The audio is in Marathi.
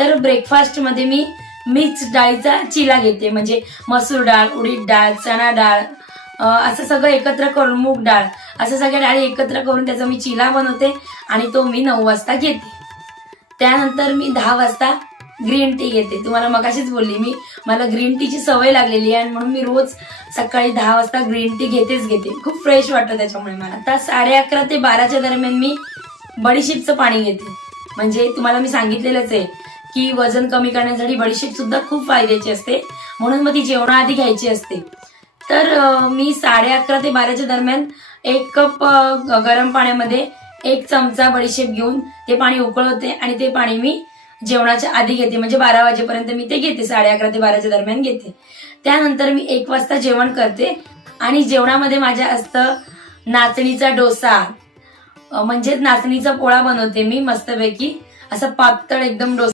तर ब्रेकफास्टमध्ये मी मिक्स डाळीचा चिला घेते. म्हणजे मसूर डाळ उडीद डाळ चणा डाळ असं सगळं एकत्र करून मूग डाळ असं सगळ्या डाळी एकत्र करून त्याचा मी चिला बनवते आणि तो मी नऊ वाजता घेते. त्यानंतर मी दहा वाजता ग्रीन टी घेते. तुम्हाला मगाशीच बोलली मी मला ग्रीन टीची सवय लागलेली आहे आणि म्हणून मी रोज सकाळी दहा वाजता ग्रीन टी घेतेच घेते. खूप फ्रेश वाटतं त्याच्यामुळे मला. आता साडे अकरा ते बाराच्या दरम्यान मी बडीशीपचं पाणी घेते. म्हणजे तुम्हाला मी सांगितलेलंच आहे की वजन कमी करण्यासाठी बडीशेप सुद्धा खूप फायद्याची असते. म्हणून मग ती जेवणाआधी घ्यायची असते. तर मी साडे अकरा ते बाराच्या दरम्यान एक कप गरम पाण्यामध्ये एक चमचा बडीशेप घेऊन ते पाणी उकळवते आणि ते पाणी मी जेवणाच्या आधी घेते. म्हणजे बारा वाजेपर्यंत मी ते घेते. साडे अकरा ते बाराच्या दरम्यान घेते. त्यानंतर मी एक वाजता जेवण करते. आणि जेवणामध्ये माझ्या असतं नाचणीचा डोसा म्हणजेच नाचणीचा पोळा बनवते मी मस्तपैकी. असं पातळ एकदम डोसा